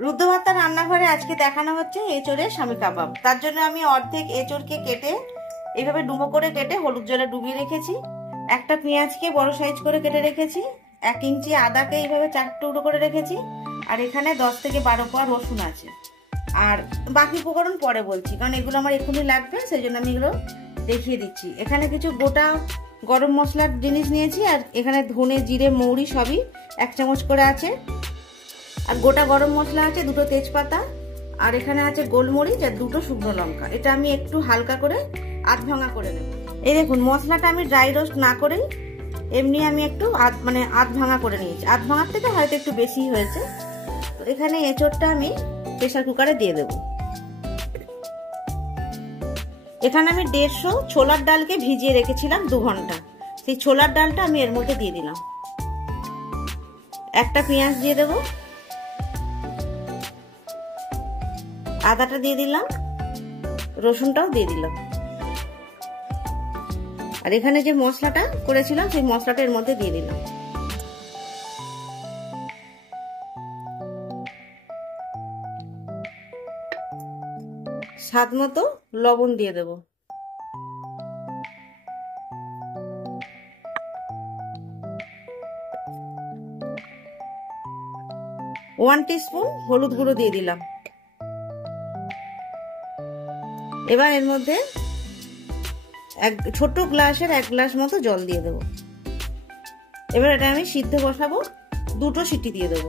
রুদ্র ভাতা রান্নাঘরে আজকে দেখানো হচ্ছে এঁচোড়ের স্বামী কাবাব। তার জন্য আমি অর্ধেক এঁচোড়কে কেটে এইভাবে ডুবো করে কেটে হলুদ জলে ডুবিয়ে রেখেছি। একটা পেঁয়াজকে বড় সাইজ করে কেটে রেখেছি। 1 ইঞ্চি আদাকে এইভাবে 4 টুকরো করে রেখেছি। আর এখানে 10 থেকে 12 কোয়া রসুন আছে। আর বাকি উপকরণ পরে বলছি, কারণ এগুলো আমার এখনই লাগবে, সেই জন্য আমি এগুলো দেখিয়ে দিচ্ছি। এখানে কিছু গোটা গরম মশলার জিনিস নিয়েছি, আর এখানে ধনে জিরে মৌরি সবই 1 চামচ করে আছে। আর গোটা গরম মশলা আছে 2টো তেজপাতা, আর এখানে আছে গোলমরিচ আর 2টো শুকনো লঙ্কা। এটা আমি একটু হালকা করে আধ ভাঙা করে নেব। এই দেখুন, মশলাটা আমি ড্রাই রোস্ট না করেই এমনি আমি একটু আধ ভাঙা করে নিয়েছি। আধ ভাঙার থেকে হয়তো একটু বেশি হয়েছে। তো এখানে এঁচোড়টা আমি প্রেসার কুকারে দিয়ে দেব। এখানে আমি 150 ছোলার ডালকে ভিজিয়ে রেখেছিলাম 2 ঘন্টা। সেই ছোলার ডালটা আমি এর মধ্যে দিয়ে দিলাম। একটা পেঁয়াজ দিয়ে দেব, আদাটা দিয়ে দিলাম, রসুনটাও দিয়ে দিলাম। আর এখানে যে মশলাটা করেছিলাম সেই মশলাটা এর মধ্যে দিয়ে দিলাম। স্বাদ মতো লবণ দিয়ে দেব। ওয়ান টিস্পুন হলুদ গুঁড়ো দিয়ে দিলাম। এবার এর মধ্যে ছোট গ্লাসের 1 গ্লাস মতো জল দিয়ে দেবো। এবার এটা আমি সিদ্ধ বসাবো, 2টো সিটি দিয়ে দেবো।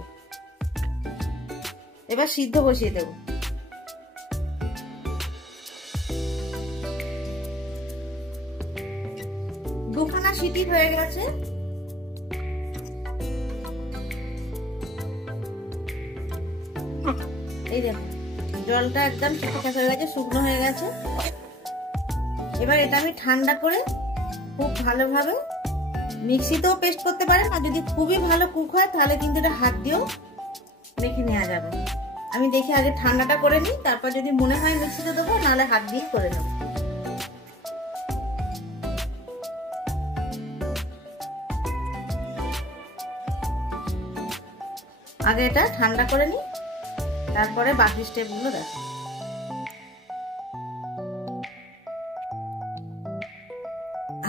এবার সিদ্ধ বসিয়ে দেবো। দুখানা সিটি হয়ে গেছে। এই দেখো, জলটা একদম ঠিকঠাক হয়ে গেছে, শুকনো হয়ে গেছে। এবার এটা আমি ঠান্ডা করে খুব ভালোভাবে মিক্সিতেও পেস্ট করতে পারেন, আর যদি খুবই ভালো কুক হয় তাহলে কিন্তু এটা হাত দিয়েও মেখে নেওয়া যাবে। আমি দেখি আগে ঠান্ডাটা করে নিই, তারপর যদি মনে হয় মিক্সিতে দেবো, নাহলে হাত দিয়ে করে নেব। আগে এটা ঠান্ডা করে নিই, তারপরে বাকি স্টেপগুলো দেখো।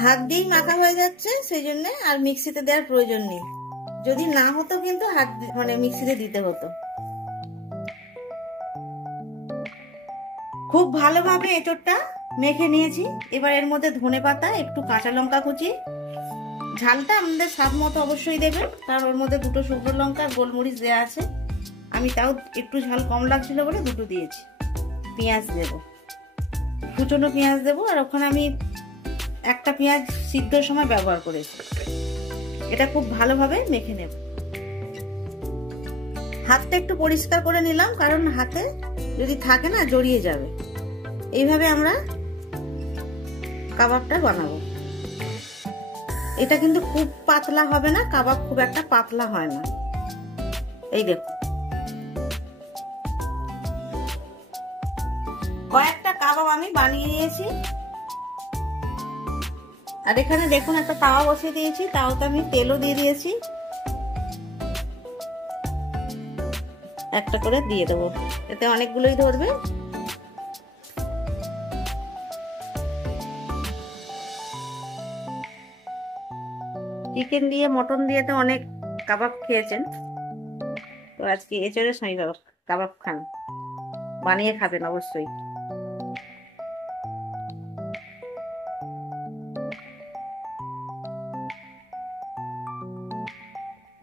হাত দিয়েই মাখা হয়ে যাচ্ছে, সেই জন্য আর মিক্সিতে দেওয়ার প্রয়োজন নেই। যদি না হতো কিন্তু মিক্সিতে দিতে হতো। খুব ভালোভাবে এঁচোড়টা মেখে নিয়েছি। এবার এর মধ্যে ধনেপাতা, একটু কাঁচা লঙ্কা কুচি, ঝালটা আমাদের স্বাদ মতো অবশ্যই দেবেন, কারণ ওর মধ্যে 2টো শুকনো লঙ্কা গোলমরিচ দেওয়া আছে। আমি তাও একটু ঝাল কম লাগছিল বলে 2টো দিয়েছি। পেঁয়াজ দেব, কুচনো পেঁয়াজ দেবো। আর ওখানে আমি একটা পেঁয়াজ সিদ্ধর সময় ব্যবহার করেছি। এটা খুব ভালোভাবে মেখে নেব। হাতটা একটু পরিষ্কার করে নিলাম, কারণ হাতে যদি থাকে না জড়িয়ে যাবে। এইভাবে আমরা কাবাবটা বানাবো। এটা কিন্তু খুব পাতলা হবে না, কাবাব খুব একটা পাতলা হয় না। এই দেখো, কয়েকটা কাবাব আমি বানিয়ে নিয়েছি। আর এখানে দেখুন একটা তাওয়া বসিয়ে দিয়েছি, তাওতে আমি তেলও দিয়ে দিয়েছি। একটা করে দিয়ে দেবো, এতে অনেকগুলোই ধরবে। চিকেন দিয়ে মটন দিয়ে তো অনেক কাবাব খেয়েছেন, তো আজকে এঁচোড়ের স্বামী কাবাব খান, বানিয়ে খাবেন অবশ্যই।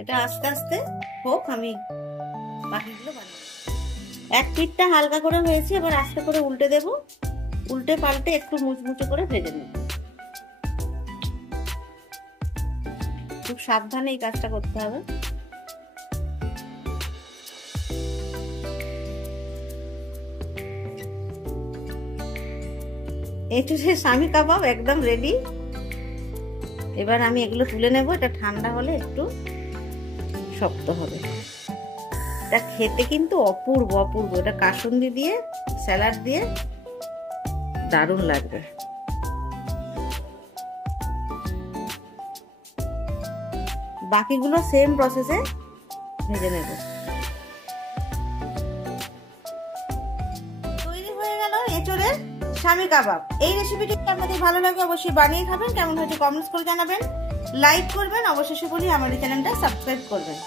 এটা আস্তে আস্তে হোক, আমি বাকিগুলো বানিয়ে। এক পিঠটা হালকা করে হয়েছে, এবার আস্তে করে উল্টে দেব। উল্টে পাল্টে একটু মুচমুচে করে ভেজে নেব। খুব সাবধানে এই কাজটা করতে হবে। এঁচোড়ের স্বামী কাবাব একদম রেডি। এবার আমি এগুলো তুলে নেব। এটা ঠান্ডা হলে একটু শক্ত হবে। এটা খেতে কিন্তু অপূর্ব অপূর্ব। এটা কাসুন্দি দিয়ে স্যালাড দিয়ে দারুণ লাগবে। বাকিগুলো সেম প্রসেসে ভেজে নেব। স্বামী কাবাব। এই রেসিপিটি আপনাদের ভালো লাগে অবশ্যই বানিয়ে খাবেন, কেমন হয়েছে কমেন্টস করে জানাবেন, লাইক করবেন, অবশ্যই বলি আমার এই চ্যানেলটা সাবস্ক্রাইব করবেন।